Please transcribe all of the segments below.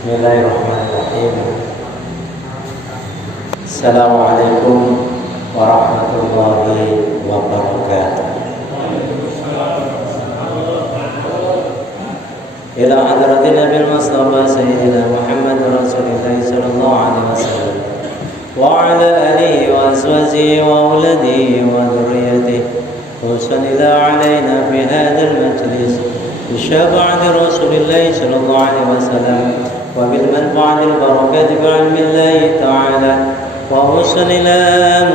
Bismillahirrahmanirrahim. Assalamualaikum warahmatullahi wabarakatuh. Ila hadratin Nabil Mustafa Sayyidina Muhammad Rasulullah sallallahu alaihi wasallam wa ala alihi wa azwajihi wa auladihi wa dhurriyyatihi khususan ila alaina fi hadzal majlis bi syafaati Rasulillah sallallahu alaihi wasallam وبالمنفعة البركات بعلم الله تعالى وحسن إلى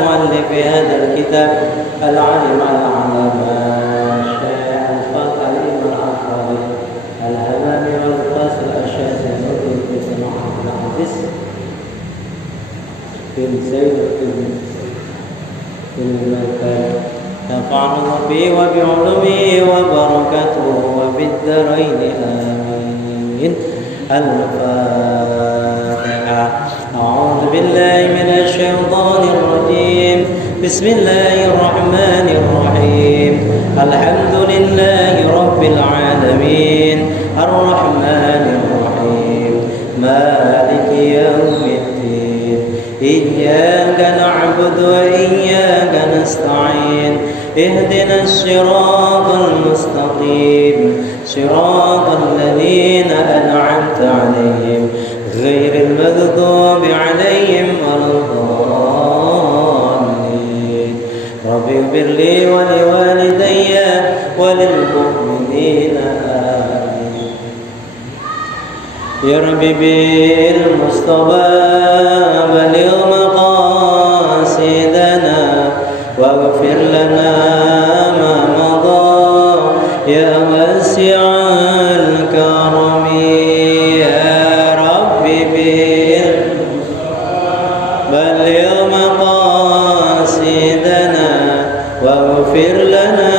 مؤلف هذا الكتاب العالم العلامة الشيخ الفاضل الإمام الفاضل الهمام والفاصل الشيخ المدير بن محمد العزيز بن زيد بن المكان نفعنا به وبعلومه وبركاته وبالدارين آمين. الفاتحة. أعوذ بالله من الشيطان الرجيم. بسم الله الرحمن الرحيم. الحمد لله رب العالمين الرحمن الرحيم مالك يوم الدين إياك نعبد وإياك نستعين اهدنا الصراط المستقيم صراط الذين أنعمت عليهم غير المغضوب عليهم ولا الضالين. رب اغفر لي ولوالدي وللمؤمنين آمين. يا رب بالمصطفى بلغ مقاصدنا واغفر لنا ما مضى يا واسع الكرم. يا رب بلغ مقاصدنا واغفر لنا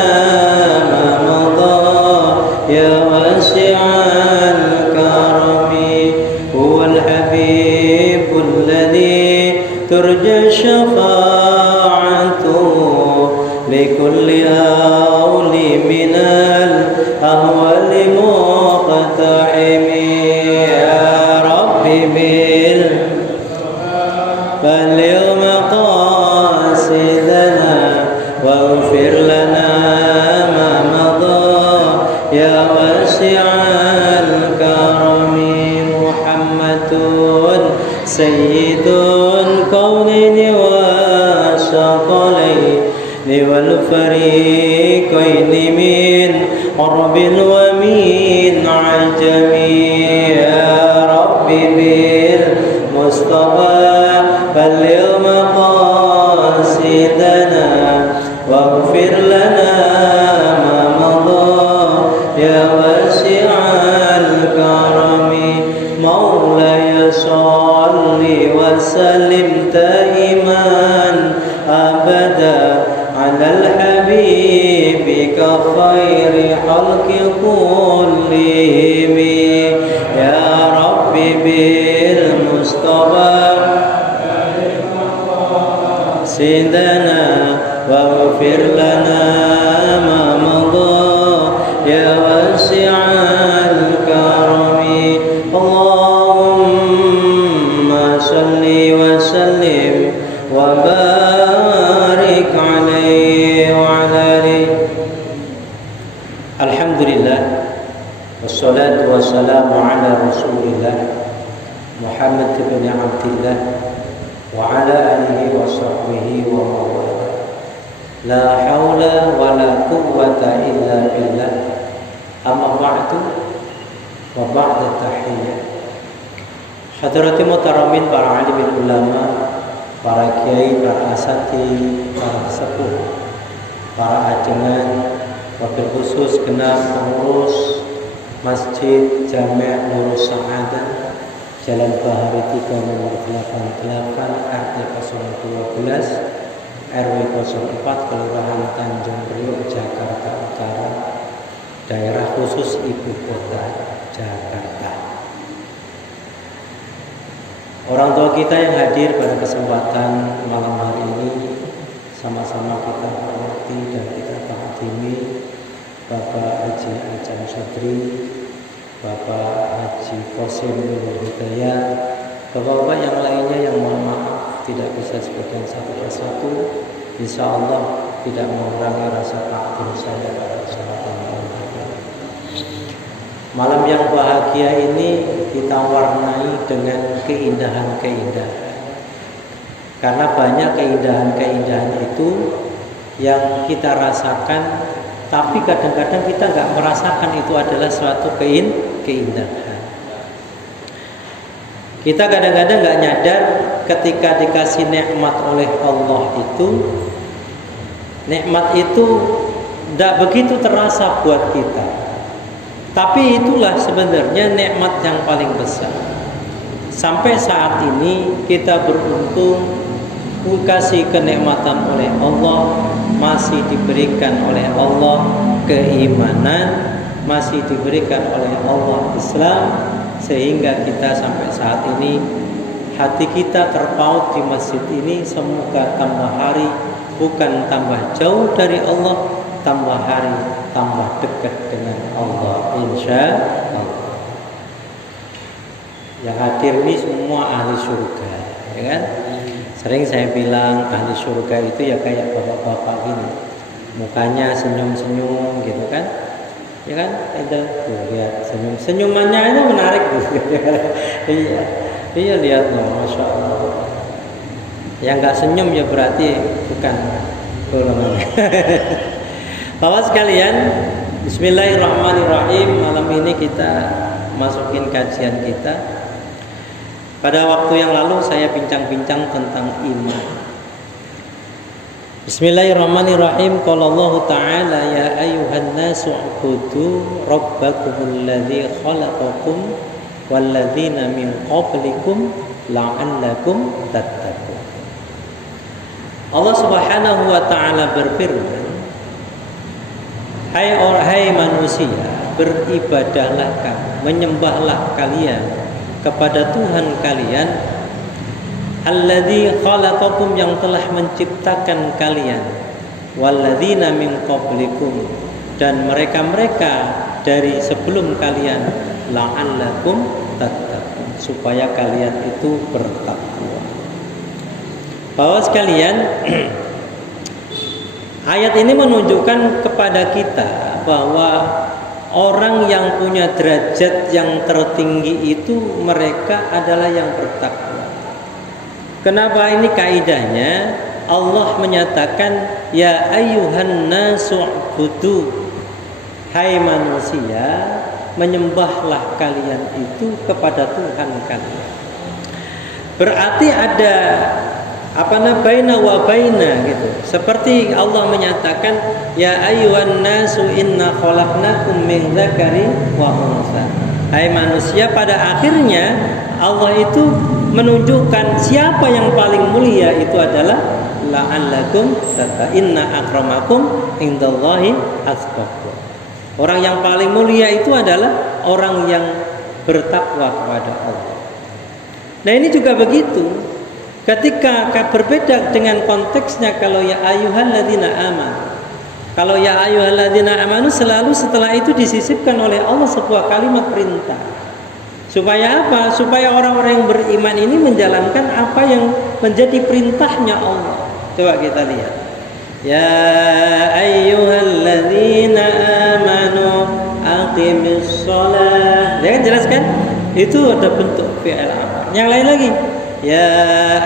ما مضى يا واسع الكرم. هو الحبيب الذي ترجى شفاعته لكل هول من الأهوال مقتحم. يا رب بلغ مقاصدنا واغفر لنا ما مضى يا واسع الكرم. محمد سيد الكونين والثقلين والفريقين من عرب ومن عجم. يا رب بالمصطفى بلغ مقاصدنا واغفر لنا ما مضى يا واسع الكرم. مولاي صل وسلم دائما أبدا على الحبيب كخير خلق كلهم. يا رب بالمصطفى سيدنا واغفر لنا ما مضى يا واسع الكرم. اللهم صل وسلم وبارك عليه وعلى آله. Alhamdulillah wassalatu wassalamu ala rasulillah Muhammad bin Abdillah wa ala alihi wa sahbihi wa mawala. La hawla wa la quwwata illa billah. Amma ba'du wa ba'da tahiyyah. Hadrati muhtaramin para alimin ulama, para kiai, para asati, para sepuh, para ajengan, wabil khusus genap pengurus Masjid Jami' Nurus Sa'adah Jalan Bahari 3 nomor 88 RT 012 RW 04 Kelurahan Tanjung Priok Jakarta Utara, daerah khusus Ibu Kota Jakarta. Orang tua kita yang hadir pada kesempatan malam hari ini, sama-sama kita hormati dan kita takzimi Bapak Haji Ajam Sodri, Bapak Haji Qasim Hidayat, bapak-bapak yang lainnya yang mohon maaf tidak bisa sebutkan satu persatu. Insya Allah tidak mengurangi rasa takut saya pada kesempatan malam yang bahagia ini kita warnai dengan keindahan-keindahan. Karena banyak keindahan-keindahan itu yang kita rasakan, tapi kadang-kadang kita nggak merasakan itu adalah suatu keindahan. Kita kadang-kadang nggak nyadar ketika dikasih nikmat oleh Allah itu, nikmat itu tidak begitu terasa buat kita. Tapi itulah sebenarnya nikmat yang paling besar. Sampai saat ini kita beruntung dikasih kenikmatan oleh Allah, masih diberikan oleh Allah keimanan, masih diberikan oleh Allah Islam, sehingga kita sampai saat ini hati kita terpaut di masjid ini. Semoga tambah hari bukan tambah jauh dari Allah, tambah hari tambah dekat dengan Allah, insya Allah. Yang hadir ini semua ahli surga, ya kan? Sering saya bilang ahli surga itu ya kayak bapak-bapak gini, mukanya senyum-senyum gitu kan, ya kan? Ada tuh lihat senyumannya itu menarik gitu. Iya lihat loh, masya Allah. Yang nggak senyum ya berarti bukan golongan. Bapak sekalian, Bismillahirrahmanirrahim. Malam ini kita masukin kajian kita. Pada waktu yang lalu saya bincang-bincang tentang iman. Bismillahirrahmanirrahim. Qala Allah Ta'ala ya ayyuhan nasu ubudu rabbakumul ladzi khalaqakum walladzina min qablikum la'allakum tattaqun. Allah Subhanahu wa taala berfirman, Hai manusia, beribadahlah kamu, menyembahlah kalian kepada Tuhan kalian, alladzi khalaqakum, yang telah menciptakan kalian, walladzina min qablikum, dan mereka-mereka dari sebelum kalian, la'allakum tattaqun, supaya kalian itu bertakwa. Bapak sekalian, ayat ini menunjukkan kepada kita bahwa orang yang punya derajat yang tertinggi itu mereka adalah yang bertakwa. Kenapa ini kaidahnya? Allah menyatakan ya ayyuhan nasu'budu, hai manusia, menyembahlah kalian itu kepada Tuhan kalian. Berarti ada baina wa baina gitu. Seperti Allah menyatakan ya ayyuhan nasu inna khalaqnakum min dzakari wa unsa. Hai manusia, pada akhirnya Allah itu menunjukkan siapa yang paling mulia itu adalah la'allakum tattaqun, inna akramakum indallahi atqakum. Orang yang paling mulia itu adalah orang yang bertakwa kepada Allah. Nah ini juga begitu. Ketika berbeda dengan konteksnya, kalau ya ayyuhalladzina amanu. Kalau ya ayyuhalladzina amanu selalu setelah itu disisipkan oleh Allah sebuah kalimat perintah. Supaya apa? Supaya orang-orang yang beriman ini menjalankan apa yang menjadi perintahnya Allah. Coba kita lihat. Ya ayyuhalladzina amanu aqimis shalah. Jangan jelaskan? Itu ada bentuk fi'il amr. Yang lain lagi. Ya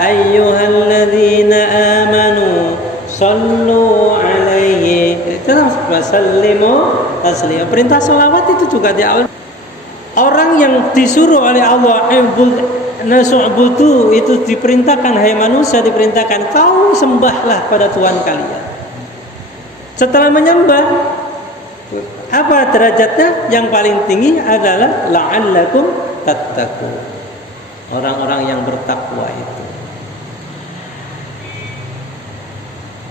ayyuhalladzina amanu sallu alaihi wa sallimu taslima. Perintah sholawat itu juga di awal. Orang yang disuruh oleh Allah nasu'budu itu diperintahkan, hai manusia diperintahkan kau sembahlah pada Tuhan kalian. Setelah menyembah, apa derajatnya? Yang paling tinggi adalah la'allakum tattaqun. Orang-orang yang bertakwa itu.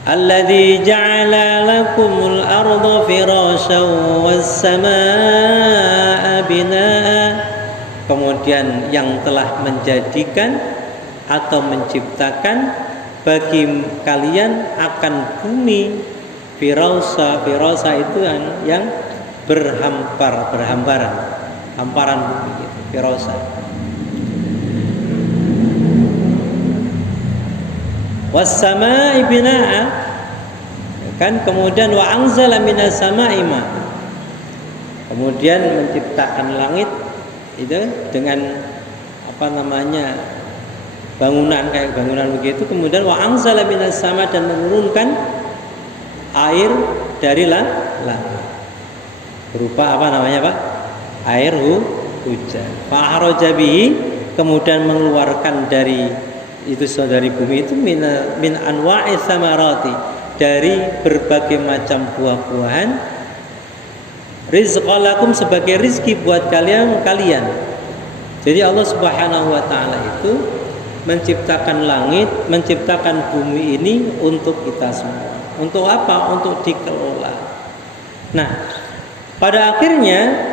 Alladzi ja'ala lakumul arda firasyan was samaa'a binaa'a. Kemudian yang telah menjadikan atau menciptakan bagi kalian akan bumi firasa. Firasa itu yang berhambaran. hamparan bumi gitu, firosa. Was-samaa'i binaa'a, kan, kemudian wa anzala minas samaa'i ma, kemudian menciptakan langit itu dengan bangunan kayak bangunan begitu, kemudian wa anzala minas sama, dan menurunkan air dari langit berupa air hujan. Fa ahraja bihi, kemudian mengeluarkan dari bumi itu min anwa'i samarati, dari berbagai macam buah-buahan, rizqalakum, sebagai rizki buat kalian. Jadi Allah Subhanahu wa taala itu menciptakan langit, menciptakan bumi ini untuk kita semua. Untuk apa? Untuk dikelola. Nah, pada akhirnya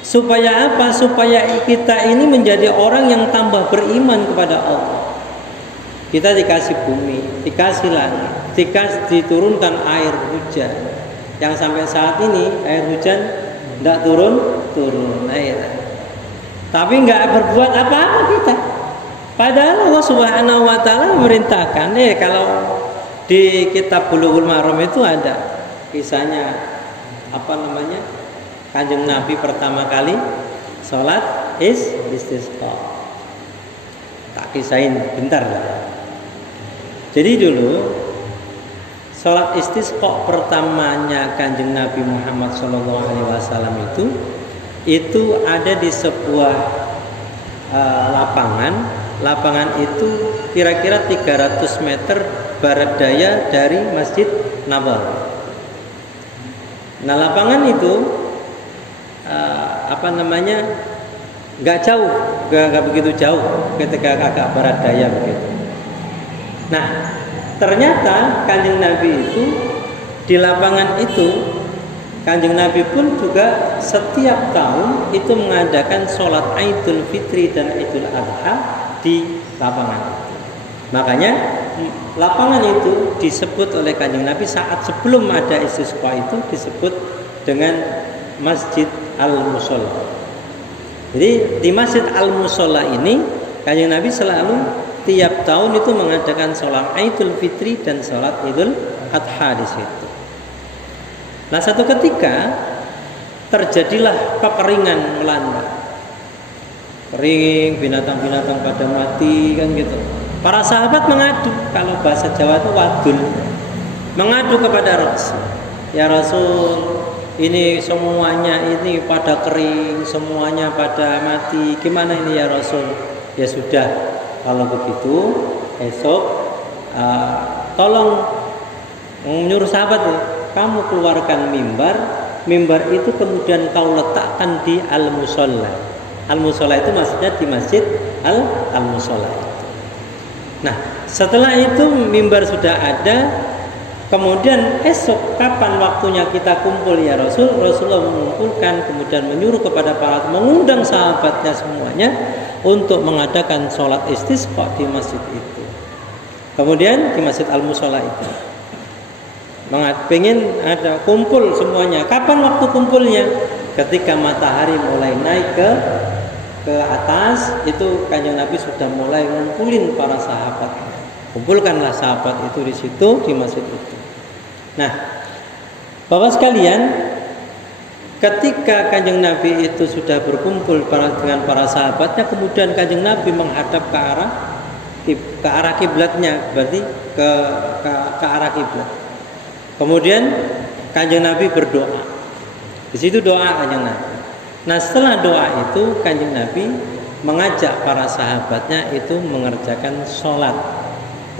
supaya apa? Supaya kita ini menjadi orang yang tambah beriman kepada Allah. Kita dikasih bumi, dikasih langit, diturunkan air hujan. Yang sampai saat ini air hujan tidak turun air. Tapi nggak berbuat apa-apa kita. Padahal Allah Subhanahu wa taala memerintahkan, kalau di kitab Bulughul Maram itu ada kisahnya Kanjeng Nabi pertama kali sholat istisqa. Tak kisahin bentar. Jadi dulu sholat istisqa pertamanya Kanjeng Nabi Muhammad SAW itu ada di sebuah lapangan itu kira-kira 300 meter barat daya dari Masjid Nabawi. Nah, lapangan itu nggak jauh, nggak begitu jauh ketika agak barat daya begitu. Nah, ternyata Kanjeng Nabi itu di lapangan itu, Kanjeng Nabi pun juga setiap tahun itu mengadakan sholat Idul Fitri dan Idul Adha di lapangan itu. Makanya lapangan itu disebut oleh Kanjeng Nabi saat sebelum ada istisqa itu disebut dengan Masjid Al-Musolla. Jadi di Masjid Al-Musolla ini Kanjeng Nabi selalu tiap tahun itu mengadakan sholat Idul Fitri dan sholat Idul Adha di situ. Nah, satu ketika terjadilah kekeringan melanda. Kering, binatang-binatang pada mati kan gitu. Para sahabat mengadu, kalau bahasa Jawa itu wadul. Mengadu kepada Rasul. Ya Rasul, ini semuanya ini pada kering, semuanya pada mati. Gimana ini ya Rasul? Ya sudah, kalau begitu esok tolong menyuruh sahabat ya, kamu keluarkan mimbar itu kemudian kau letakkan di al-musolla. Al-musolla itu maksudnya di Masjid al-musolla. Nah, setelah itu mimbar sudah ada, kemudian esok kapan waktunya kita kumpul ya Rasul? Rasulullah mengumpulkan, kemudian menyuruh kepada mengundang sahabatnya semuanya untuk mengadakan sholat istisqa di masjid itu. Kemudian di Masjid al-musolla itu pengen ada kumpul semuanya. Kapan waktu kumpulnya? Ketika matahari mulai naik ke atas, itu Kanjeng Nabi sudah mulai ngumpulin para sahabat. Kumpulkanlah sahabat itu di situ di masjid itu. Nah, Bapak sekalian, ketika Kanjeng Nabi itu sudah berkumpul dengan para sahabatnya, kemudian Kanjeng Nabi menghadap ke arah kiblatnya, berarti ke arah kiblat. Kemudian Kanjeng Nabi berdoa. Di situ doa Kanjeng Nabi. Nah, setelah doa itu Kanjeng Nabi mengajak para sahabatnya itu mengerjakan sholat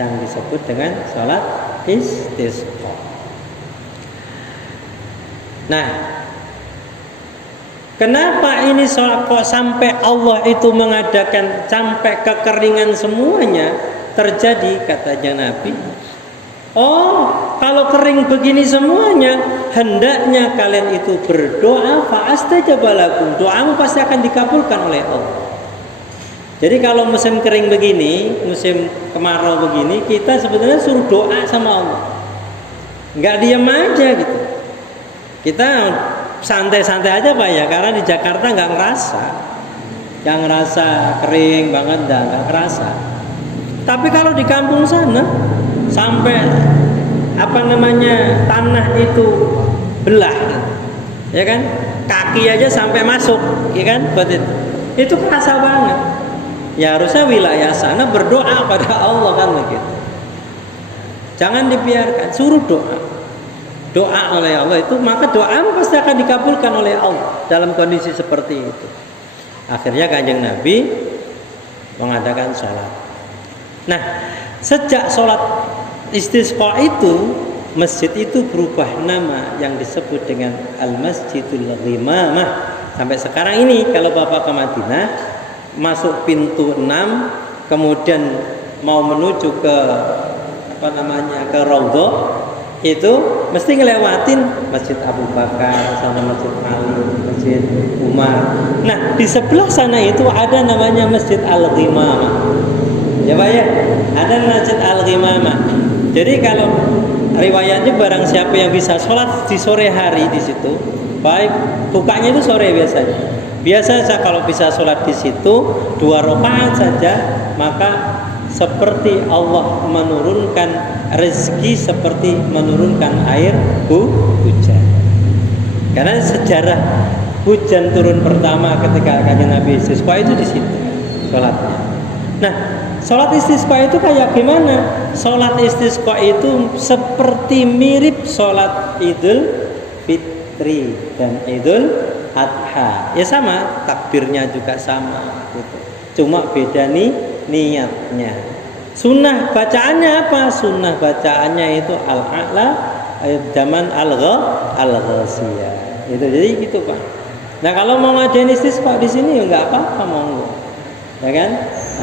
yang disebut dengan sholat istisqa. Nah, kenapa ini sholat kok sampai Allah itu mengadakan sampai kekeringan semuanya terjadi? Katanya Nabi, kalau kering begini semuanya, hendaknya kalian itu berdoa, fa'astajaba lakum. Doamu pasti akan dikabulkan oleh Allah. Jadi kalau musim kering begini, musim kemarau begini, kita sebenarnya suruh doa sama Allah. Enggak diam aja gitu. Kita santai-santai aja Pak ya, karena di Jakarta nggak ngerasa kering banget, nggak ngerasa. Tapi kalau di kampung sana sampai tanah itu belah, ya kan, kaki aja sampai masuk, ya kan, itu kerasa banget. Ya harusnya wilayah sana berdoa pada Allah kan begitu. Jangan dibiarkan, suruh doa oleh Allah itu, maka doa pasti akan dikabulkan oleh Allah dalam kondisi seperti itu. Akhirnya Kanjeng Nabi mengadakan sholat. Nah, sejak sholat istisqa itu, masjid itu berubah nama yang disebut dengan Al-Masjidul Ghimamah. Sampai sekarang ini kalau Bapak ke Madinah, masuk pintu 6, kemudian mau menuju ke ke Raudhah, itu mesti ngelewatin Masjid Abu Bakar, sama Masjid Ali, Masjid Umar. Nah, di sebelah sana itu ada namanya Masjid Al-Ghimamah. Ya Pak ya, ada Masjid Al-Ghimamah. Jadi kalau riwayatnya barang siapa yang bisa sholat di sore hari di situ, baik bukanya itu sore biasanya. Biasa saja kalau bisa sholat di situ 2 rakaat saja, maka seperti Allah menurunkan rezeki, seperti menurunkan air hujan. Karena sejarah hujan turun pertama ketika Kanjeng Nabi istisqa itu di situ sholatnya. Nah, sholat istisqa itu kayak gimana? Sholat istisqa itu seperti mirip sholat Idul Fitri dan Idul Adha. Ya sama, takbirnya juga sama gitu. Cuma beda nih niatnya. Sunnah bacaannya apa? Sunnah bacaannya itu al-a'la zaman al-ghasiyah. Itu jadi gitu Pak. Nah kalau mau ngadain istisqa di sini ya nggak apa-apa, monggo. Ya kan?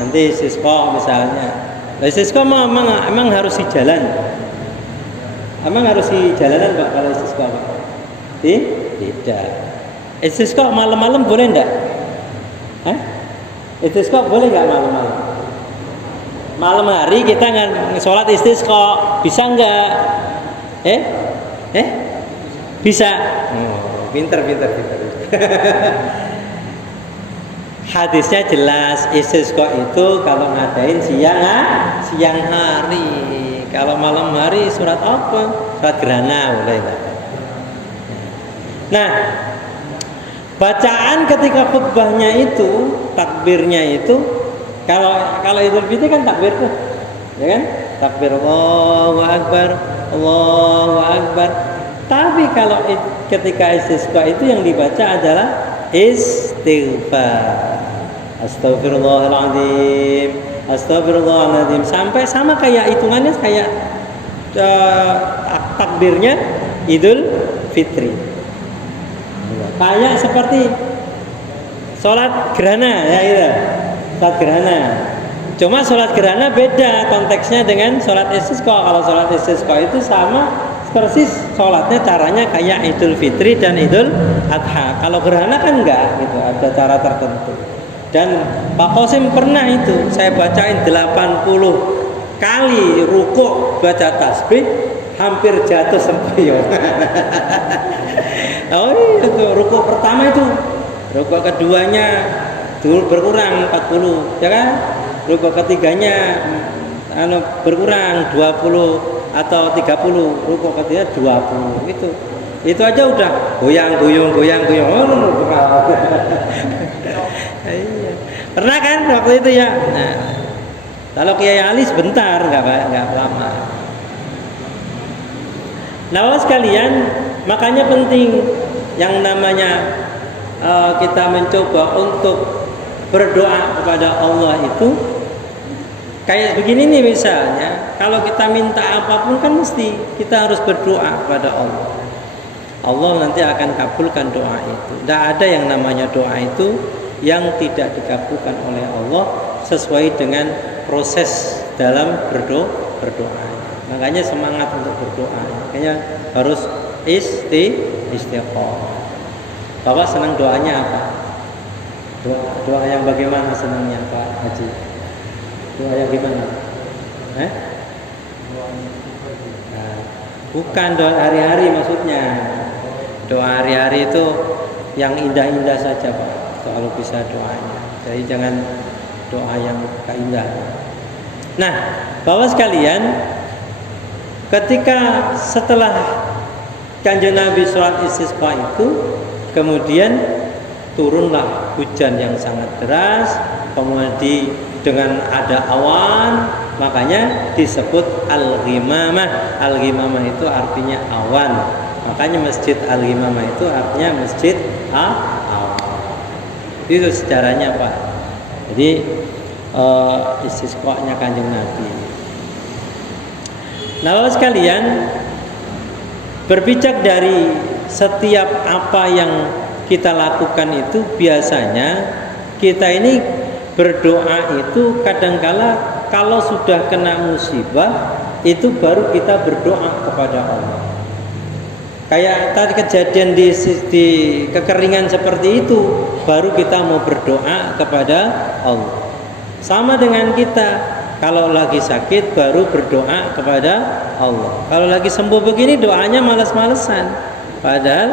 Nanti istisqa misalnya. Istisqa emang harus di jalan. Emang harus di jalanan Pak kalau istisqa Pak? Tidak. Istisqa malam-malam boleh enggak? Istisqa boleh nggak malam-malam? Malam hari kita sholat istisqa, bisa nggak? Bisa. Oh, pinter. Hadisnya jelas, istisqa itu kalau ngadain siang hari. Kalau malam hari surat apa? Surat gerhana boleh nggak? Nah, bacaan ketika khutbahnya itu, takbirnya itu, kalau Idul Fitri kan takbir tuh, ya kan? Takbir Allahu Akbar, Allahu Akbar. Tapi kalau ketika istisqa itu yang dibaca adalah istighfar. Astagfirullahaladzim, Astagfirullahaladzim, sampai sama kayak hitungannya kayak takbirnya Idul Fitri. Kayak seperti sholat gerhana ya gitu. Sholat gerhana. Cuma sholat gerhana beda konteksnya dengan sholat istisqa. Kalau sholat istisqa itu sama persis sholatnya, caranya kayak Idul Fitri dan Idul Adha. Kalau gerhana kan enggak gitu, ada cara tertentu. Dan Pak Qasim pernah itu saya bacain 80 kali rukuk baca tasbih, hampir jatuh sempoyong. Oh itu rukuk pertama itu, rukuk keduanya dulu berkurang 40, ya kan? Rukuk ketiganya berkurang 20 atau 30, rukuk ketiga 20. Itu aja udah goyang-goyong. Iya. Pernah kan waktu itu ya? Nah, kalau Kiai Ali sebentar, nggak lama. Nah, sekalian, makanya penting yang namanya kita mencoba untuk berdoa kepada Allah itu kayak begini nih misalnya. Kalau kita minta apapun kan mesti kita harus berdoa kepada Allah. Allah nanti akan kabulkan doa itu. Tidak ada yang namanya doa itu yang tidak dikabulkan oleh Allah sesuai dengan proses dalam berdoa. Makanya semangat untuk berdoa. Makanya harus istiqomah. Bapak senang doanya apa? Doa yang bagaimana senangnya Pak Haji? Doa yang gimana? Nah, bukan doa hari-hari maksudnya. Doa hari-hari itu yang indah-indah saja Pak, kalau bisa doanya. Jadi jangan doa yang gak indah. Nah, Bapak sekalian, ketika setelah Kanjeng Nabi sholat istisqa itu, kemudian turunlah hujan yang sangat deras, kemudian dengan ada awan, makanya disebut al-ghimamah. Al-ghimamah itu artinya awan. Makanya masjid al-ghimamah itu artinya masjid awan. Itu sejarahnya Pak. Jadi istisqa-nya Kanjeng Nabi. Nah, Bapak sekalian, berpijak dari setiap apa yang kita lakukan itu, biasanya kita ini berdoa itu kadangkala kalau sudah kena musibah itu baru kita berdoa kepada Allah. Kayak tadi kejadian di kekeringan seperti itu, baru kita mau berdoa kepada Allah. Sama dengan kita, kalau lagi sakit baru berdoa kepada Allah. Kalau lagi sembuh begini doanya malas-malesan. Padahal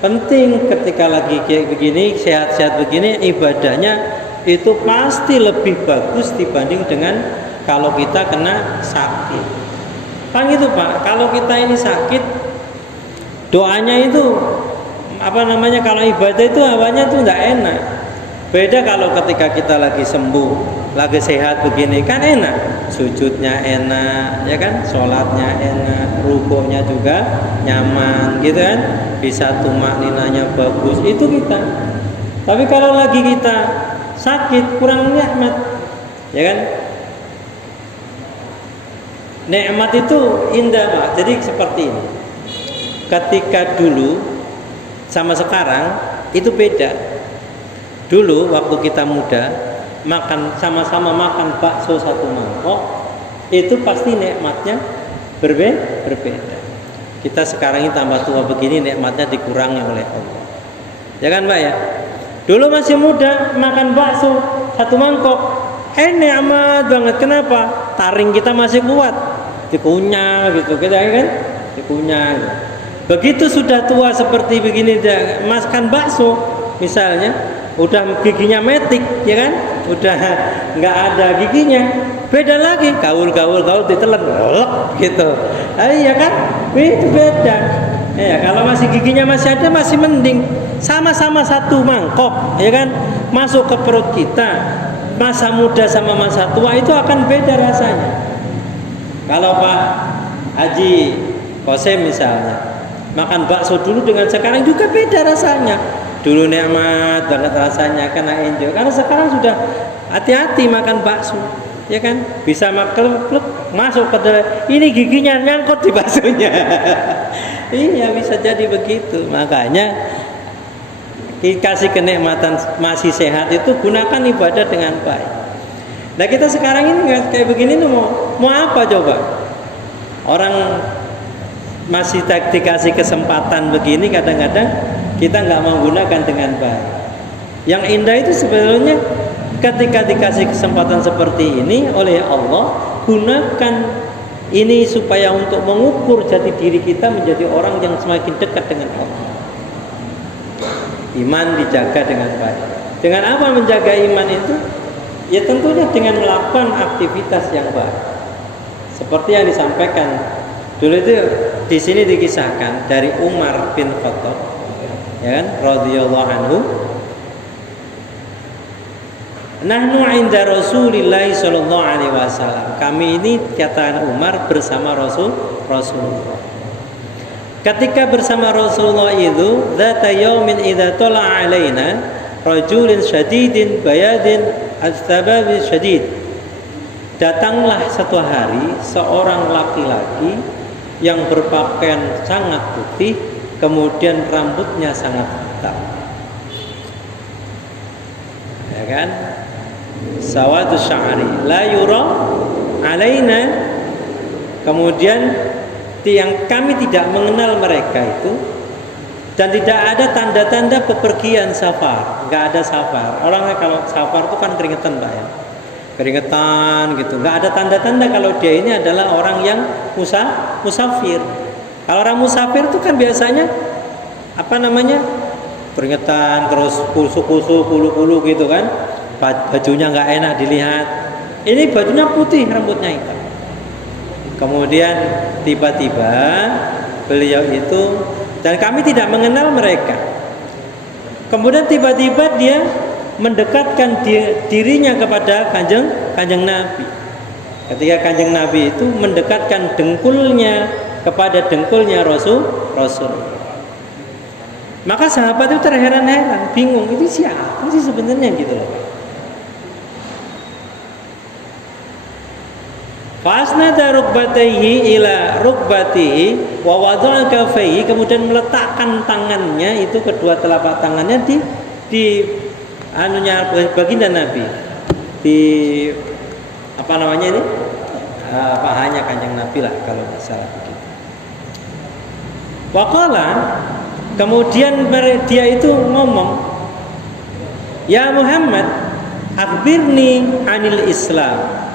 penting ketika lagi kayak begini, sehat-sehat begini, ibadahnya itu pasti lebih bagus dibanding dengan kalau kita kena sakit. Kan gitu Pak, kalau kita ini sakit, doanya itu kalau ibadah itu awalnya itu tidak enak. Beda kalau ketika kita lagi sembuh, lagi sehat begini, kan enak, sujudnya enak, ya kan, sholatnya enak, rukuknya juga nyaman, gitu kan, bisa tumakninanya bagus, itu kita. Tapi kalau lagi kita sakit, kurang nikmat, ya kan. Nikmat itu indah Pak. Jadi seperti ini. Ketika dulu sama sekarang itu beda. Dulu waktu kita muda, sama-sama makan bakso satu mangkok, itu pasti nikmatnya berbeda. Kita sekarang ini tambah tua begini, nikmatnya dikurangi oleh Allah. Ya kan Pak ya? Dulu masih muda, makan bakso satu mangkok, nikmat banget. Kenapa? Taring kita masih kuat, dikunyah gitu, kita kan dikunyah. Begitu sudah tua seperti begini, makan bakso misalnya, udah giginya metik, ya kan, udah nggak ada giginya, beda lagi, gaul ditelan, gitu, ya kan, itu beda. Ya, kalau masih giginya masih ada masih mending, sama-sama satu mangkok, ya kan, masuk ke perut kita. Masa muda sama masa tua itu akan beda rasanya. Kalau Pak Haji Kosim misalnya makan bakso dulu dengan sekarang juga beda rasanya. Dulu nikmat banget rasanya, kena enjoy. Karena sekarang sudah hati-hati makan bakso, ya kan, bisa makan masuk ke dalam, ini giginya nyangkut di baksonya. Iya, bisa jadi begitu. Makanya dikasih kenikmatan masih sehat itu gunakan ibadah dengan baik. Nah, kita sekarang ini nggak kayak begini tuh, mau apa coba? Orang masih dikasih kesempatan begini, kadang-kadang kita nggak menggunakan dengan baik. Yang indah itu sebenarnya ketika dikasih kesempatan seperti ini oleh Allah, gunakan ini supaya untuk mengukur jati diri kita menjadi orang yang semakin dekat dengan Allah. Iman dijaga dengan baik. Dengan apa menjaga iman itu? Ya tentunya dengan melakukan aktivitas yang baik. Seperti yang disampaikan dulu itu di sini dikisahkan dari Umar bin Khattab, ya kan, radhiyallahu anhu. Nahnu 'inda Rasulillah sallallahu alaihi wasallam. Kami ini, kata Umar, bersama Rasulullah. Ketika bersama Rasulullah itu, dzata yaumin idza tala'a 'alaina rajulun syadidin bayadin al-thababi syadid. Datanglah satu hari seorang laki-laki yang berpakaian sangat putih, kemudian rambutnya sangat hitam. Ya kan? Sawadu sya'ri la yura alaina. Kemudian yang kami tidak mengenal mereka itu, dan tidak ada tanda-tanda bepergian safar, nggak ada safar. Orangnya kalau safar itu kan keringetan Pak ya, keringetan gitu, nggak ada tanda-tanda kalau dia ini adalah orang yang musafir. Kalau orang musafir itu kan biasanya keringetan, terus kusu-kusu, kulu-kulu gitu kan, bajunya nggak enak dilihat. Ini bajunya putih, rambutnya hitam. Kemudian tiba-tiba beliau itu, dan kami tidak mengenal mereka. Kemudian tiba-tiba dia mendekatkan dirinya kepada kanjeng Nabi. Ketika kanjeng Nabi itu mendekatkan dengkulnya kepada dengkulnya Rasul. Maka sahabat itu terheran-heran, bingung, itu siapa sih sebenarnya gitu loh. Fasnada rukbatayhi ila rukbatihi wa wada'a kaffayhi, kemudian meletakkan tangannya itu, kedua telapak tangannya di baginda Nabi, di pahanya kanjeng Nabi lah kalau tidak salah begitu. Waqala, kemudian dia itu ngomong, ya Muhammad, akhbirni anil Islam.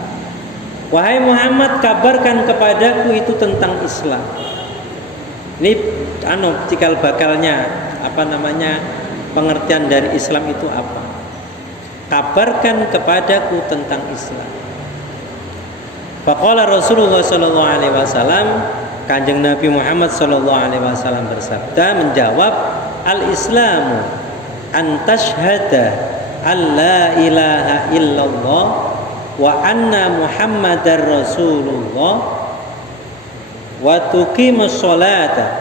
Wahai Muhammad, kabarkan kepadaku itu tentang Islam. Ini cikal bakalnya pengertian dari Islam itu apa? Kabarkan kepadaku tentang Islam. Faqala Rasulullah sallallahu alaihi wasallam, Kanjeng Nabi Muhammad sallallahu alaihi wasallam bersabda, menjawab, al-Islamu an tashhada alla ilaha illallah wa anna Muhammadar Rasulullah wa tuqimus sholata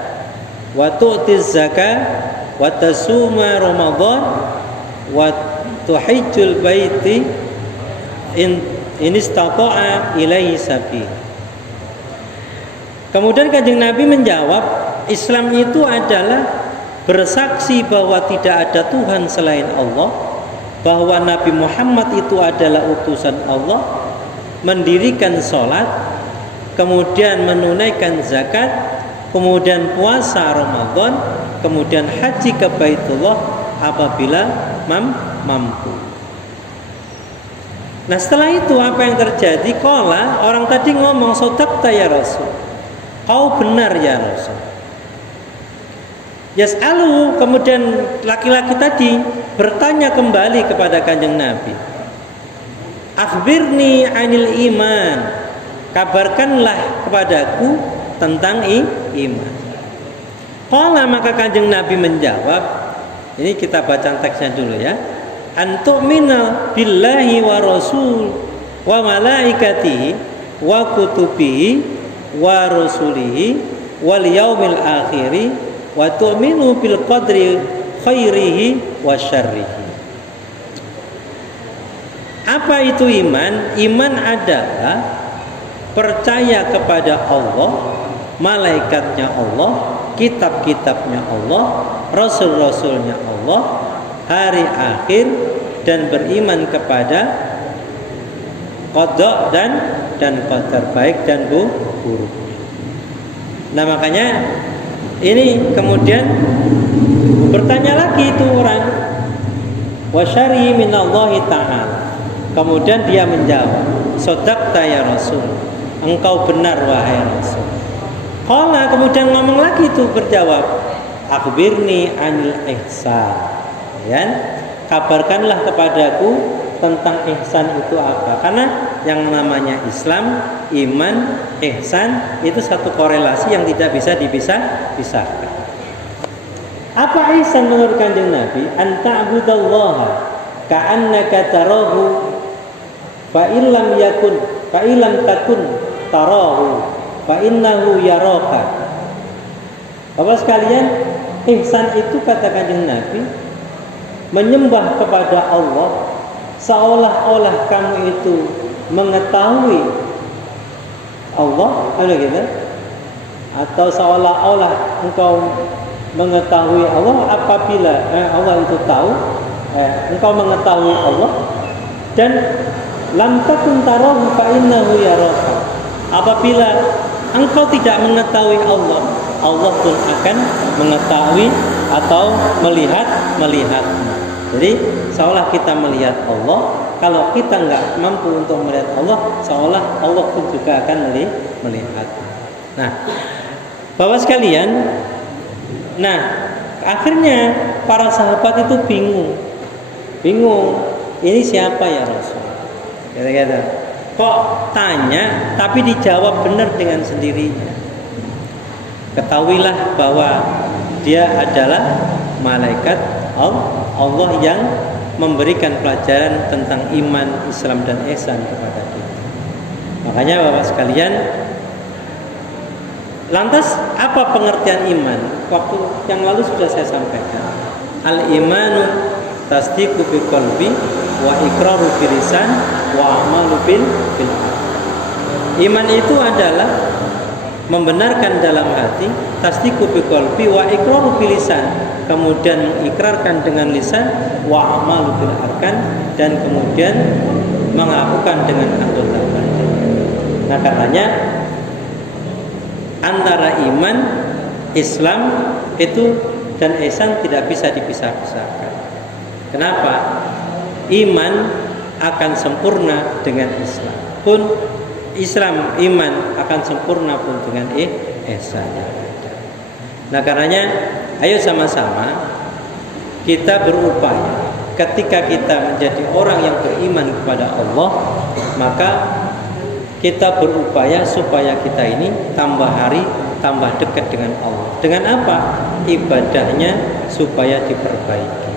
wa tu'tiz zakah wa tasuma Ramadan wa tuhijjul baiti in istata'a ilaihi sabil. Kemudian Kanjeng Nabi menjawab, Islam itu adalah bersaksi bahwa tidak ada Tuhan selain Allah, bahwa Nabi Muhammad itu adalah utusan Allah, mendirikan sholat, kemudian menunaikan zakat, kemudian puasa Ramadan, kemudian haji ke Baitullah apabila mampu. Nah, setelah itu apa yang terjadi? Qala, orang tadi ngomong, sodaqta ya Rasul, kau benar ya Rasul. Yas'alu, kemudian laki-laki tadi bertanya kembali kepada Kanjeng Nabi, akhbirni anil iman, kabarkanlah kepadaku tentang iman. Qala, maka Kanjeng Nabi menjawab, ini kita baca teksnya dulu ya, antu'mina billahi wa rasul wa malaikatihi wa kutubihi wa rusulihi wal yaumil akhiri wa tu'minu bil qadri khairihi wa syarrihi. Apa itu iman? Iman adalah percaya kepada Allah, malaikatnya Allah, kitab-kitabnya Allah, rasul-rasulnya Allah, hari akhir, dan beriman kepada qada dan qadar, baik dan buruk. Nah, makanya ini kemudian bertanya lagi itu orang, wasyari minallahi ta'ala. Kemudian dia menjawab, sodaqta ya Rasul, engkau benar wahai Rasul. Qala, kemudian ngomong lagi itu, berjawab, akhbirni anil ihsan, ya, kabarkanlah kepadaku tentang ihsan itu apa. Karena yang namanya Islam, iman, ihsan itu satu korelasi yang tidak bisa dipisahkan. Apa ihsan menurut Kanjeng Nabi? An ta'budallaha ka'annaka tarahu fa illam takun tarahu fa innahu yaraka. Bapak sekalian, ihsan itu kata Kanjeng Nabi, menyembah kepada Allah seolah-olah kamu itu mengetahui Allah, ada gitu, atau seolah-olah engkau mengetahui Allah apabila Allah itu tahu, engkau mengetahui Allah, dan lam takun tarahu fa innahu yaraka. Apabila engkau tidak mengetahui Allah, Allah pun akan mengetahui atau melihat. Jadi seolah kita melihat Allah, kalau kita nggak mampu untuk melihat Allah, seolah Allah pun juga akan melihat. Nah, Bapak sekalian, Akhirnya para sahabat itu bingung. Ini siapa ya Rasul? Kata-kata, kok tanya tapi dijawab benar dengan sendirinya. Ketahuilah bahwa dia adalah malaikat Allah yang memberikan pelajaran tentang iman, Islam dan ihsan kepada kita. Makanya Bapak sekalian, lantas apa pengertian iman? Waktu yang lalu sudah saya sampaikan. Al-imanu tasdiqu bil qalbi wa iqraru bil lisan wa amalu bil qalbi. Iman itu adalah membenarkan dalam hati, tasdiqu bil qalbi wa iqraru bil lisan, kemudian mengikrarkan dengan lisan, wa amalu bil arkan, dan kemudian mengakukan dengan anggota badan. Nah, karenanya antara iman, Islam itu dan ihsan tidak bisa dipisah-pisahkan. Kenapa? Iman akan sempurna dengan Islam. Islam, iman akan sempurna pun dengan ihsan. Nah, karenanya ayo sama-sama kita berupaya. Ketika kita menjadi orang yang beriman kepada Allah, maka kita berupaya supaya kita ini tambah hari tambah dekat dengan Allah. Dengan apa? Ibadahnya supaya diperbaiki.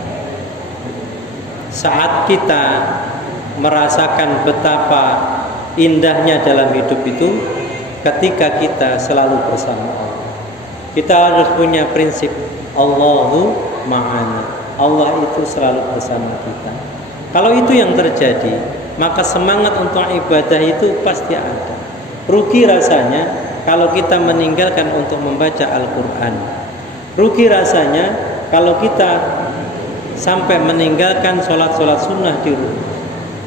Saat kita merasakan betapa indahnya dalam hidup itu ketika kita selalu bersama Allah. Kita harus punya prinsip Allahu ma'ana. Allah itu selalu bersama kita. Kalau itu yang terjadi, maka semangat untuk ibadah itu pasti ada. Rugi rasanya kalau kita meninggalkan untuk membaca Al-Quran. Rugi rasanya kalau kita sampai meninggalkan sholat-sholat sunnah di rumah.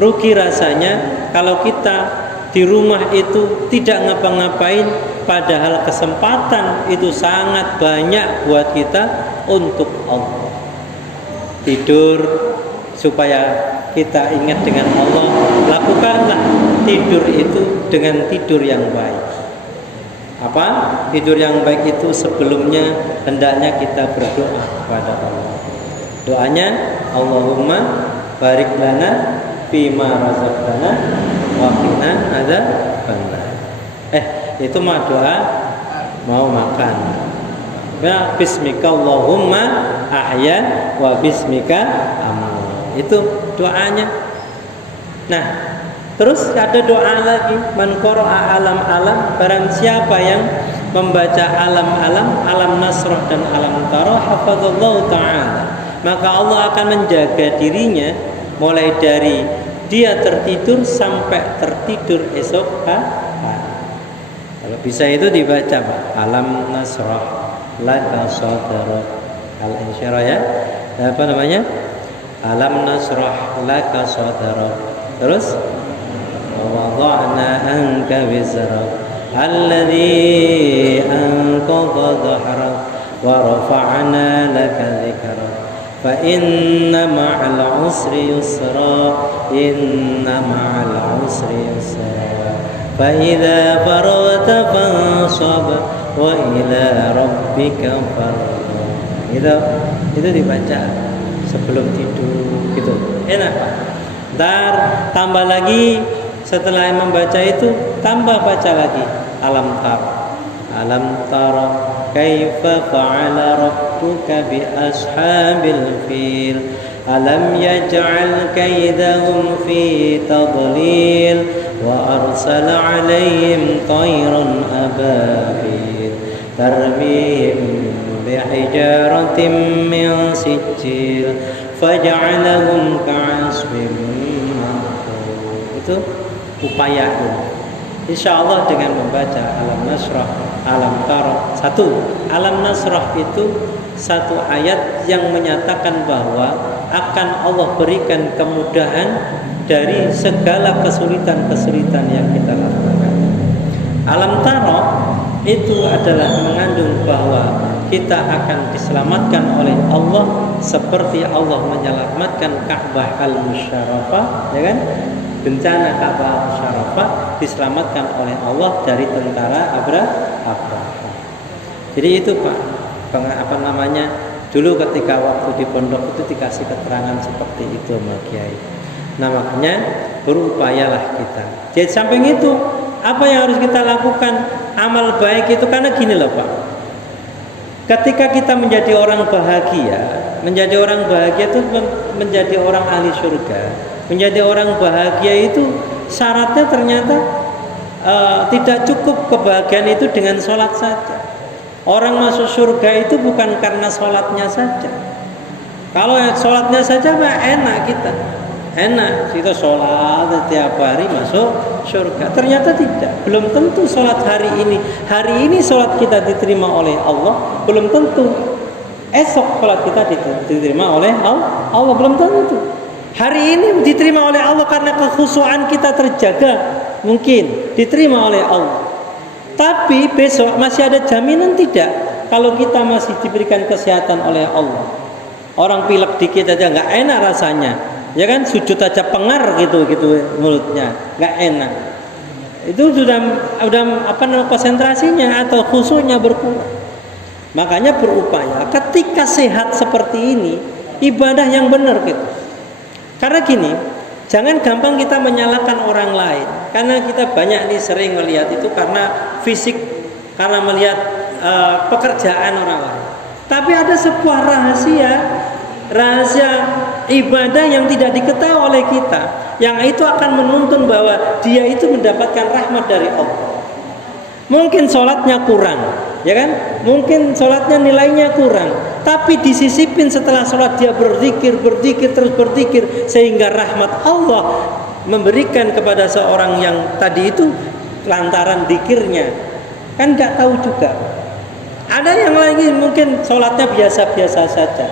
Rugi rasanya kalau kita di rumah itu tidak ngapa-ngapain, padahal kesempatan itu sangat banyak buat kita untuk Allah. Tidur supaya kita ingat dengan Allah, lakukanlah tidur itu dengan tidur yang baik. Apa? Tidur yang baik itu sebelumnya hendaknya kita berdoa kepada Allah. Doanya, Allahumma barik lana fima razaqtana wa qina adzabannar. Itu mah doa mau makan. Ya, bismika Allahumma ahya wa bismika amut. Itu doanya. Nah, terus ada doa lagi, man qara'a alam-alam, barang siapa yang membaca alam-alam, alam nasrah dan alam tarah, hafadzallahu ta'ala, maka Allah akan menjaga dirinya mulai dari dia tertidur sampai tertidur esok hari. Kalau bisa itu dibaca, Pak. Alam nasrah laka sadrak, al-insyirah ya. Apa namanya? Alam nasrah laka sadrak. Terus wada'na anka wizrak alladhi anqadha dhahrak wa rafa'na laka dhikrak fa inna ma'al usri yusra inna ma'al usri yusra fa idza faragta fansab wa ila rabbika farghab. Itu dibaca sebelum tidur gitu. Enak, Pak. Ntar tambah lagi, setelah membaca itu tambah baca lagi alam tara kaifa fa'ala rabbuka bi ashabil fil alam yaj'al kaidahum fi tadlil wa arsala 'alaihim tayran ababil tarmihim bihijaratin min sijil faj'alahum ka'asfin ma'kul. Itu upaya. Insya Allah dengan membaca alam nasrah, alam tarah. Alam nasrah itu satu ayat yang menyatakan bahwa akan Allah berikan kemudahan dari segala kesulitan-kesulitan yang kita lakukan. Alam tarah itu adalah mengandung bahwa kita akan diselamatkan oleh Allah seperti Allah menyelamatkan Ka'bah al-Musyarrafah, ya kan? Bencana Ka'bah al-Musyarrafah diselamatkan oleh Allah dari tentara Abraha. Jadi itu, Pak, Dulu ketika waktu di pondok itu dikasih keterangan seperti itu sama kiai. Nah makanya berupayalah kita. Jadi samping itu apa yang harus kita lakukan amal baik itu karena gini loh Pak. Ketika kita menjadi orang bahagia itu menjadi orang ahli surga, menjadi orang bahagia itu syaratnya ternyata tidak cukup kebahagiaan itu dengan sholat saja. Orang masuk surga itu bukan karena sholatnya saja. Kalau sholatnya saja enak kita, enak kita sholat setiap hari masuk surga. Ternyata tidak, belum tentu sholat hari ini sholat kita diterima oleh Allah, belum tentu esok sholat kita diterima oleh Allah, belum tentu. Hari ini diterima oleh Allah karena kekhusyuan kita terjaga, mungkin diterima oleh Allah. Tapi besok masih ada jaminan tidak kalau kita masih diberikan kesehatan oleh Allah. Orang pilek dikit aja nggak enak rasanya, ya kan, sujud aja pengar gitu mulutnya nggak enak. Itu sudah konsentrasinya atau khusyuknya berkurang. Makanya berupaya ketika sehat seperti ini ibadah yang benar gitu. Karena gini, jangan gampang kita menyalahkan orang lain. Karena kita banyak nih sering melihat itu karena fisik, karena melihat pekerjaan orang lain. Tapi ada sebuah rahasia ibadah yang tidak diketahui oleh kita, yang itu akan menuntun bahwa dia itu mendapatkan rahmat dari Allah. Mungkin sholatnya kurang, ya kan? Mungkin sholatnya nilainya kurang, tapi disisipin setelah sholat dia berzikir terus berzikir, sehingga rahmat Allah memberikan kepada seorang yang tadi itu lantaran zikirnya. Kan nggak tahu juga. Ada yang lagi mungkin sholatnya biasa-biasa saja,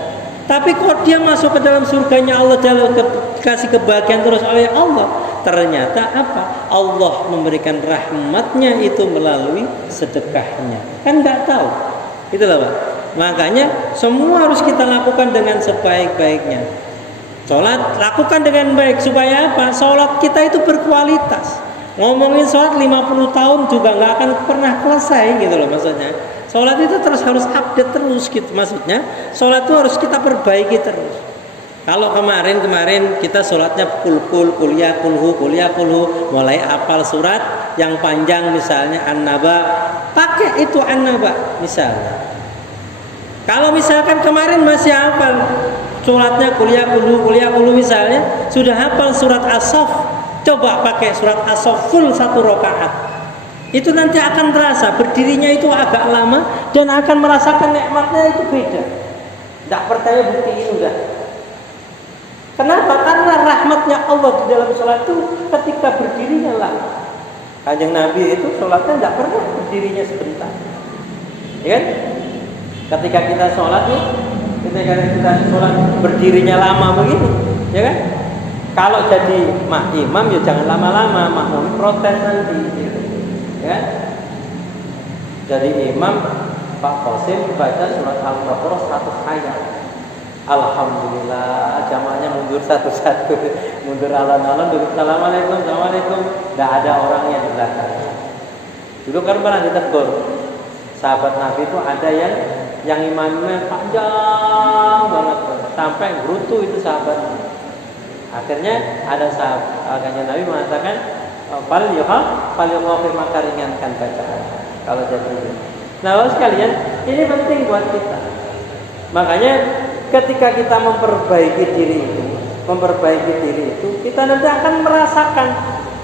tapi kok dia masuk ke dalam surganya Allah, dikasih kebahagiaan terus oleh Allah. Ternyata apa? Allah memberikan rahmatnya itu melalui sedekahnya. Kan nggak tahu. Itulah Pak. Makanya semua harus kita lakukan dengan sebaik-baiknya. Sholat lakukan dengan baik supaya apa? Sholat kita itu berkualitas. Ngomongin sholat 50 tahun juga nggak akan pernah selesai gitu loh maksudnya. Sholat itu terus harus update terus gitu maksudnya. Sholat itu harus kita perbaiki terus. Kalau kemarin kita sholatnya kuliah kulhu, mulai hafal surat yang panjang misalnya An-Naba, pakai itu An-Naba misalnya. Kalau misalkan kemarin masih hafal sholatnya kuliah kulhu misalnya, sudah hafal surat As-Saff, coba pakai surat As-Saff full 1 rakaat. Itu nanti akan terasa berdirinya itu agak lama dan akan merasakan nikmatnya itu beda. Tidak percaya buktiin udah. Kenapa? Karena rahmatnya Allah di dalam sholat itu ketika berdirinya lama. Kanjeng Nabi itu sholatnya tidak pernah berdirinya sebentar, ya kan? Ketika kita sholat nih, ketika kita sholat berdirinya lama begini, ya kan? Kalau jadi imam ya jangan lama-lama, makmum protes nanti, ya kan? Jadi imam Pak Qasim baca surat Al-Baqarah 100 ayat. Alhamdulillah, jamaahnya mundur satu-satu, mundur alon-alon, duduk assalamualaikum. Tidak ada orang yang di belakang. Dulu kan pernah ditegur, sahabat Nabi itu ada yang imamnya panjang banget, sampai gerutu itu sahabat. Akhirnya ada sahabat Nabi mengatakan, paling maka ringankan bacaan. Kalau jadi, nah sekalian, ini penting buat kita. Makanya ketika kita memperbaiki diri itu, kita nanti akan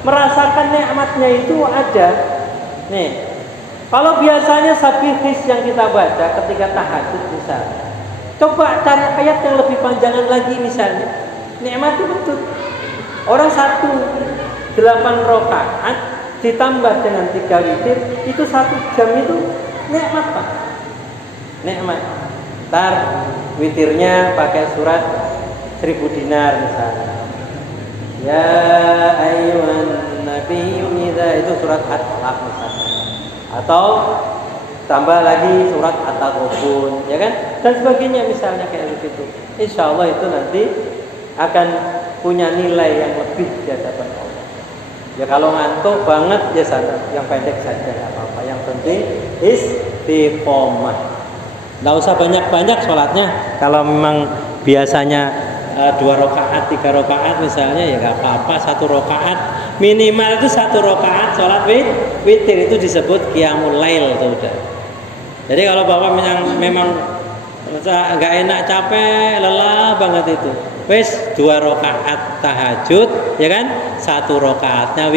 merasakan nikmatnya itu ada. Nih, kalau biasanya sabihis yang kita baca ketika tahajud misalnya, coba cari ayat yang lebih panjangan lagi misalnya, nikmati betul. Orang 8 rakaat ditambah dengan 3 witir, itu 1 jam itu nikmat Pak. Nikmat. Ntar witirnya pakai surat 1000 dinar misalnya. Ya ayyuhan nabiyyu idza, itu surat At-Talaq misalnya. Atau tambah lagi surat At-Taghabun, ya kan? Dan sebagainya misalnya kayak begitu. Insyaallah itu nanti akan punya nilai yang lebih di hadapan Allah. Ya kalau ngantuk banget ya yang pendek saja enggak apa-apa. Yang penting istiqomah. Nggak usah banyak-banyak sholatnya. Kalau memang biasanya 2 rakaat, 3 rakaat misalnya, ya nggak apa-apa. 1 rakaat minimal itu 1 rakaat sholat witir, itu disebut qiyamul lail itu udah. Jadi kalau bapak memang nggak enak, capek, lelah banget itu, wes 2 rakaat tahajud, ya kan, 1 rakaatnya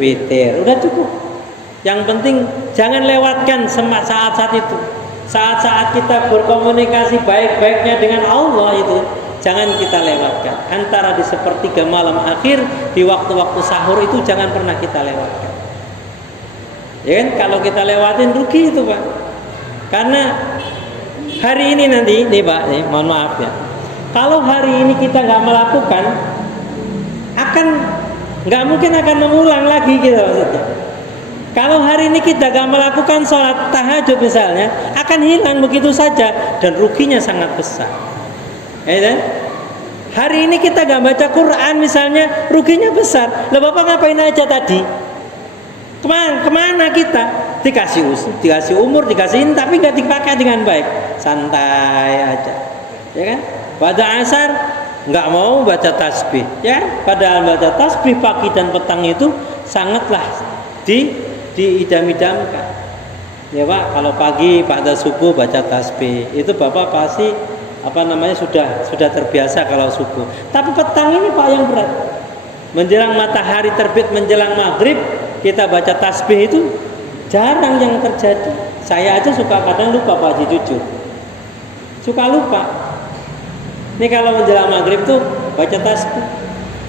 witir, udah cukup. Yang penting jangan lewatkan saat-saat itu. Saat-saat kita berkomunikasi baik-baiknya dengan Allah itu jangan kita lewatkan. Antara di sepertiga malam akhir, di waktu-waktu sahur itu jangan pernah kita lewatkan. Ya kan, kalau kita lewatin rugi itu Pak. Karena hari ini nanti, nih Pak, mohon maaf ya. Kalau hari ini kita nggak melakukan, nggak mungkin akan mengulang lagi gitu maksudnya. Kalau hari ini kita gak melakukan sholat tahajud misalnya, akan hilang begitu saja dan ruginya sangat besar. Ya, hari ini kita gak baca Quran misalnya, ruginya besar. Lah Bapak ngapain aja tadi? Kemana kita? Dikasih umur, dikasih ini, tapi gak dipakai dengan baik. Santai aja, ya kan? Pada asar nggak mau baca tasbih, ya? Padahal baca tasbih pagi dan petang itu sangatlah diidam-idamkan, ya Pak. Kalau pagi pada subuh baca tasbih itu Bapak pasti sudah terbiasa kalau subuh. Tapi petang ini Pak yang berat. Menjelang matahari terbit, menjelang maghrib kita baca tasbih itu jarang yang terjadi. Saya aja suka kadang lupa Pak Haji, jujur suka lupa. Ini kalau menjelang maghrib tuh baca tasbih,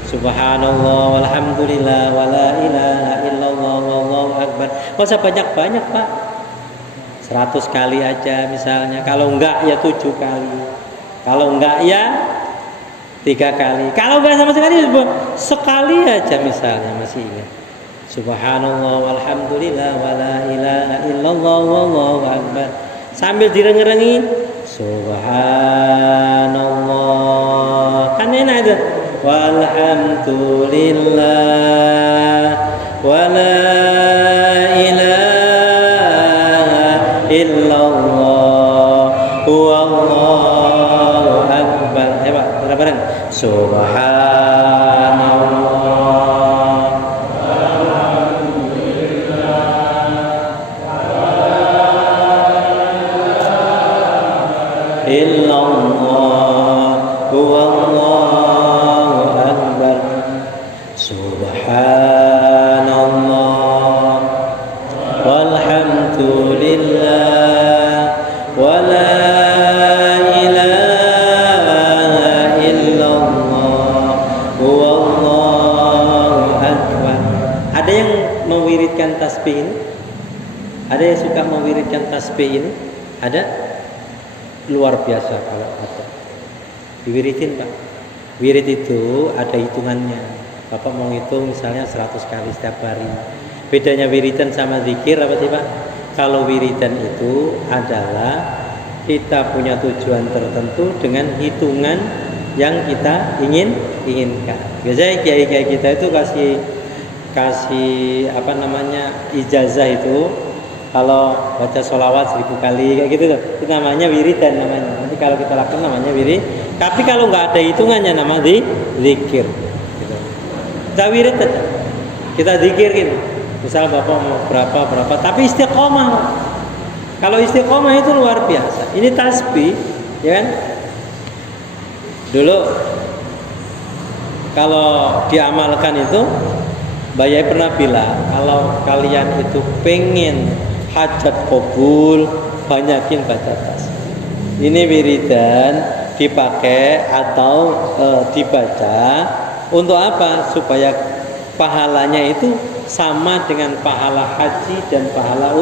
subhanallah walhamdulillah wala ilaha illallah wallahu akbar. Nggak usah banyak-banyak Pak, 100 kali aja misalnya. Kalau enggak ya 7 kali, kalau enggak ya 3 kali, kalau enggak sama sekali aja misalnya masih ingat, subhanallah walhamdulillah wala ilaha illallah wallahu akbar, sambil direng-rengin subhanallah, kan enak itu, walhamdulillah wala ilaha illallah wallahu akbar. Ayo Pak, bareng-bareng, subhanallah illallah wallahu akbar, subhanallah walhamdulillah wala ilaha illallah wallahu akbar. Ada yang mewiridkan tasbih ini? Ada yang suka mewiridkan tasbih ini? Ada? Luar biasa kalau ada. Diwiridin Pak. Wirid itu ada hitungannya. Bapak mau hitung misalnya 100 kali setiap hari. Bedanya wiridan sama zikir apa sih Pak? Kalau wiridan itu adalah kita punya tujuan tertentu dengan hitungan yang kita inginkan. Biasanya kiai-kiai kita itu kasih ijazah itu, kalau baca sholawat 1000 kali kayak gitu tuh, itu namanya wiridan namanya. Nanti kalau kita lakukan namanya wirid. Tapi kalau nggak ada hitungannya nama zikir. Gitu. Kita wirid aja, kita zikir gitu. Misal Bapak mau berapa, tapi istiqomah. Kalau istiqomah itu luar biasa. Ini tasbih, ya kan? Dulu kalau diamalkan itu, Mbak Yai pernah bilang, kalau kalian itu pengen hajat kabul, banyakin baca tasbih. Ini wiridan dipakai atau dibaca untuk apa? Supaya pahalanya itu sama dengan pahala haji dan pahala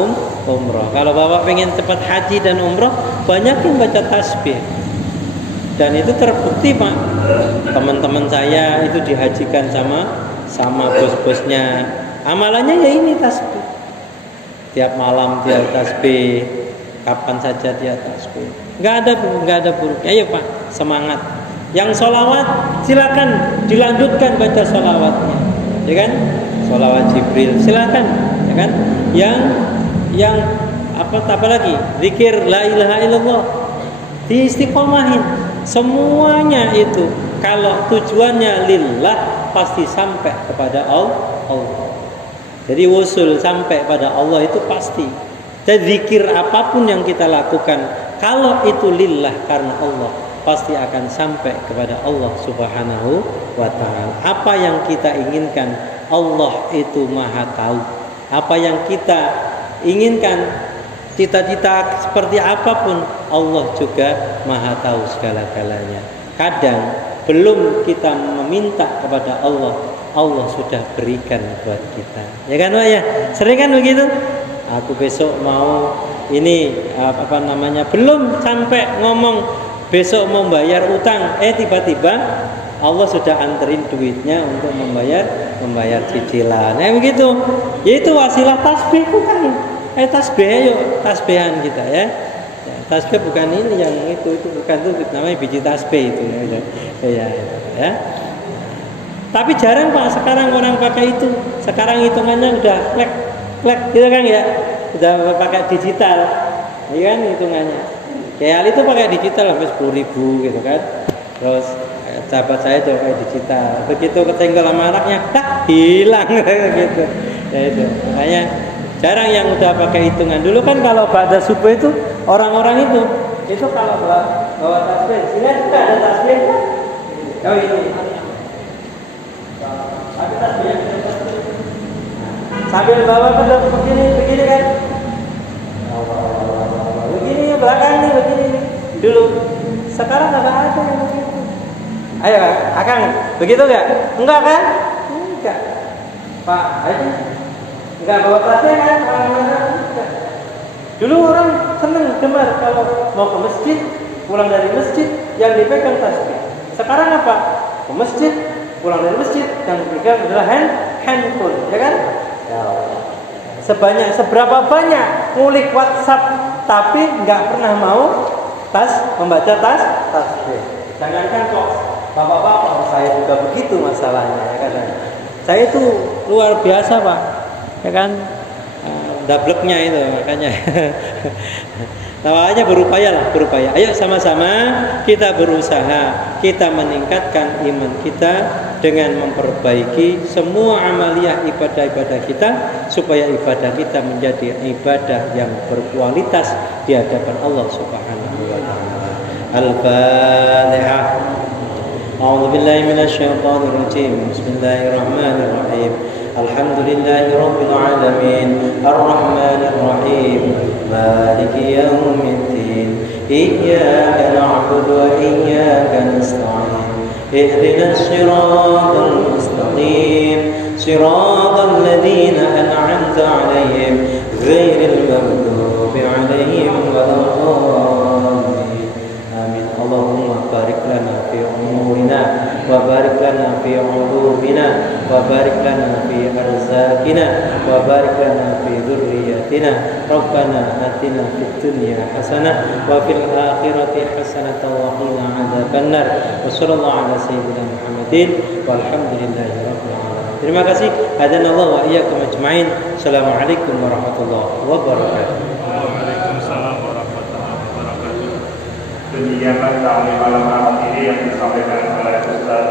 umroh. Kalau Bapak pengen cepat haji dan umroh, banyakin baca tasbih. Dan itu terbukti Pak. Teman-teman saya itu dihajikan sama bos-bosnya. Amalannya ya ini tasbih. Tiap malam dia tasbih, kapan saja dia tasbih. Enggak ada buruk. Ayo Pak, semangat. Yang sholawat silakan dilanjutkan baca sholawatnya, ya kan? Sholawat Jibril silakan, ya kan? Yang apalagi zikir la ilaha illallah, diistiqomahin. Semuanya itu kalau tujuannya lillah pasti sampai kepada Allah. Jadi wusul sampai pada Allah itu pasti. Jadi zikir apapun yang kita lakukan, kalau itu lillah karena Allah, pasti akan sampai kepada Allah Subhanahu wa ta'ala. Apa yang kita inginkan, Allah itu maha tahu. Apa yang kita inginkan, cita-cita seperti apapun, Allah juga maha tahu segala-galanya. Kadang belum kita meminta kepada Allah, Allah sudah berikan buat kita. Ya kan Pak ya? Sering kan begitu? Aku besok mau ini belum sampai ngomong besok mau bayar utang, tiba-tiba Allah sudah anterin duitnya untuk membayar cicilan. Begitu. Yaitu wasilah tasbih bukan? Tasbih yuk, tasbihan kita ya. Tasbih bukan ini yang itu bukan itu namanya biji tasbih itu ya. Tapi jarang Pak sekarang orang pakai itu. Sekarang hitungannya udah klek gitu kan ya. Udah pakai digital. Iya kan hitungannya. Kayak itu pakai digital sampai 10.000 gitu kan. Terus sahabat saya juga pakai digital. Begitu ketinggal sama anaknya, hilang gitu. Ya itu. Makanya jarang yang udah pakai hitungan. Dulu kan kalau ba'da subuh itu orang-orang itu kalau bawa tasbih, sini juga ada tasbih kan? Oh ini. Ada tasbih. Sambil bawa begini kan? Begini belakang nih begini. Dulu. Sekarang nggak ada yang begitu. Ayo Akang, begitu nggak? Enggak kan? Enggak. Pak, ayo. Enggak bawa tasnya kan? Enggak. Dulu orang seneng gemar kalau mau ke masjid, pulang dari masjid yang dipegang tasbih. Sekarang apa? Ke masjid, pulang dari masjid yang dipegang adalah handphone, ya kan? Ya. Seberapa banyak ngulik WhatsApp tapi nggak pernah mau membaca tasbih. Jangankan kok bapak-bapak, saya juga begitu masalahnya, ya kan? Saya itu luar biasa Pak, ya kan? Dableknya itu makanya. Makanya berupaya. Ayo sama-sama kita berusaha, kita meningkatkan iman kita dengan memperbaiki semua amaliyah ibadah-ibadah kita supaya ibadah kita menjadi ibadah yang berkualitas di hadapan Allah Subhanahu wa taala. Al-Fatihah. A'udzu billahi minasyaitonir rajim. Bismillahirrahmanirrahim. Alhamdulillahi rabbil alamin. Arrahmanir rahim. Maliki yaumiddin. Iyyaka na'budu wa iyyaka nasta'in. Ihdinas siratal mustaqim. Siratal ladzina an'amta 'alaihim ghairil maghdubi 'alaihim waladdallin. Amin. Allahumma barik lana fi umurina wa barik lana fi ulumina wa barik lana fi arzakina wa barik lana fi dhurriyyatina. Rabbana atina fid dunya hasanah wa fil akhirati hasanah wa qina adzabannar. Wa sallallahu ala sayyidina Muhammadin walhamdulillahi rabbil alamin. Terima kasih. Hadanallahu wa iyyakum ajmain. Assalamualaikum warahmatullahi wabarakatuh. Waalaikumsalam warahmatullahi wabarakatuh. Demikianlah taklim malam ini yang disampaikan oleh Ustaz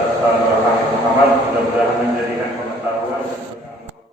Muhammad. Mudah-mudahan